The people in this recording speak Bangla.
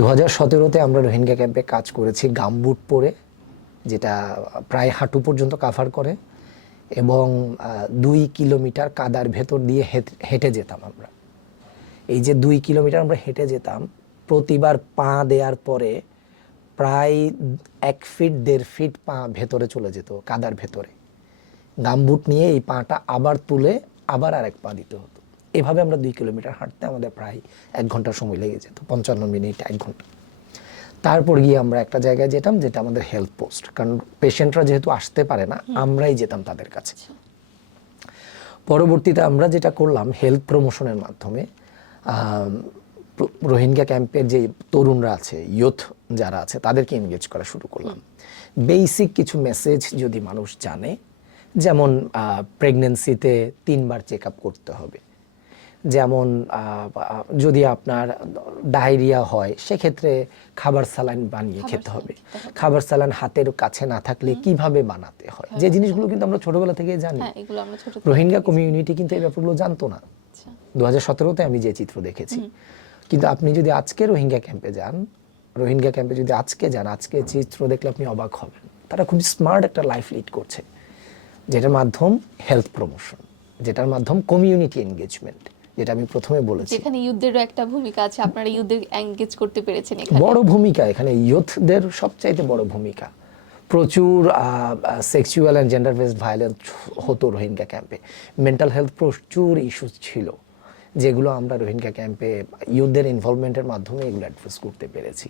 2017-তে আমরা রোহিঙ্গা ক্যাম্পে কাজ করেছি গামবুট পরে, যেটা প্রায় হাঁটু পর্যন্ত কাভার করে, এবং 2 কিলোমিটার কাদার ভেতর দিয়ে হেঁটে যেতাম আমরা। এই যে 2 কিলোমিটার আমরা হেঁটে যেতাম, প্রতিবার পা দেওয়ার পরে প্রায় 1 ফিট 1.5 ফিট পা ভেতরে চলে যেত কাদার ভেতরে। গামবুট নিয়ে এই পাটা আবার তুলে আবার আরেক পা দিতে হতো। এভাবে আমরা 2 কিলোমিটার হাঁটতে আমাদের প্রায় 1 ঘন্টা সময় লেগে যেত, 55 মিনিট 1 ঘন্টা। তারপর গিয়ে আমরা একটা জায়গায় যেতাম যেটা আমাদের হেলথ পোস্ট, কারণ পেশেন্টরা যেহেতু আসতে পারে না, আমরাই যেতাম তাদের কাছে। পরবর্তীতে আমরা যেটা করলাম হেলথ প্রমোশনের মাধ্যমে, রোহিঙ্গা ক্যাম্পের যে তরুণরা আছে, ইয়ুথ যারা আছে, তাদেরকে এনগেজ করা শুরু করলাম। বেসিক কিছু মেসেজ যদি মানুষ জানে, যেমন প্রেগনেন্সিতে 3 বার চেক আপ করতে হবে, যেমন যদি আপনার ডায়রিয়া হয় সেক্ষেত্রে খাবার স্যালাইন বানিয়ে খেতে হবে, খাবার স্যালাইন হাতের কাছে না থাকলে কিভাবে বানাতে হয়, যে জিনিসগুলো কিন্তু আমরা ছোটবেলা থেকে জানি। রোহিঙ্গা কমিউনিটি কিন্তু এই ব্যাপারগুলো জানতো না। 2017-তে আমি যে চিত্র দেখেছি, কিন্তু আপনি যদি আজকে রোহিঙ্গা ক্যাম্পে যান, রোহিঙ্গা ক্যাম্পে যদি আজকে যান, আজকে চিত্র দেখলে আপনি অবাক হবেন। তারা খুব স্মার্ট একটা লাইফ লিড করছে, যেটার মাধ্যম হেলথ প্রমোশন, যেটার মাধ্যম কমিউনিটি এনগেজমেন্ট, যেটা আমি প্রথমে বলেছি। এখানে ইউথদেরও একটা ভূমিকা আছে, আপনারা ইউথদের এনগেজ করতে পেরেছেন এখানে। বড় ভূমিকা, এখানে ইউথদের সবচাইতে বড় ভূমিকা। প্রচুর sexual and gender based violence হতো রোহিঙ্গা ক্যাম্পে। মেন্টাল হেলথ প্রচুর ইস্যু ছিল, যেগুলো আমরা রোহিঙ্গা ক্যাম্পে ইউথদের ইনভলভমেন্টের মাধ্যমে এগুলো অ্যাড্রেস করতে পেরেছি।